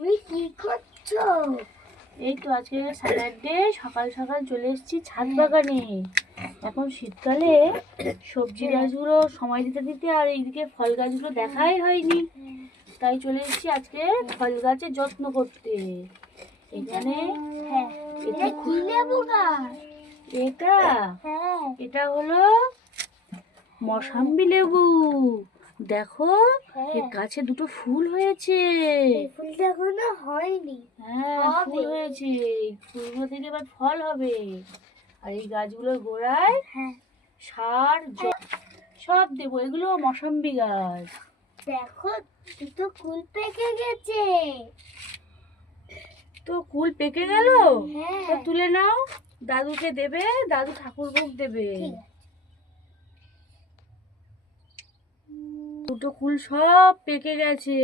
তুমি কি করছো? এই তো আজকে স্যাটারডে, সকাল সকাল চলে এসেছি ছাদ বাগানে। এখন শীতকালে সবজি গাছগুলো সময় দিতে দিতে আর এইদিকে ফল গাছগুলো দেখাই হয়নি, তাই চলে এসেছি আজকে ফল গাছের যত্ন করতে। এখানে এটা কি লেবু গাছ? এটা হ্যাঁ, এটা হলো মৌসাম্বি লেবু। দেখো, এই গাছে দুটো ফুল হয়েছে। এই ফুলটা এখনো হয়নি। হ্যাঁ, হবে। ফুল হয়েছে। এই ফুলগুলো থেকে এবার ফল হবে। আর এই গাছগুলোর গোড়ায় হ্যাঁ, সার সব দেবো। এগুলো মৌসম্বি গাছ। দেখো দুটো কুল পেকে গেছে। তো কুল পেকে গেল, হ্যাঁ, তো তুলে নাও, দাদুকে দেবে, দাদু ঠাকুর ভোগ দেবে। ঠিক আছে। দুটো কুল সব পেকে গেছে।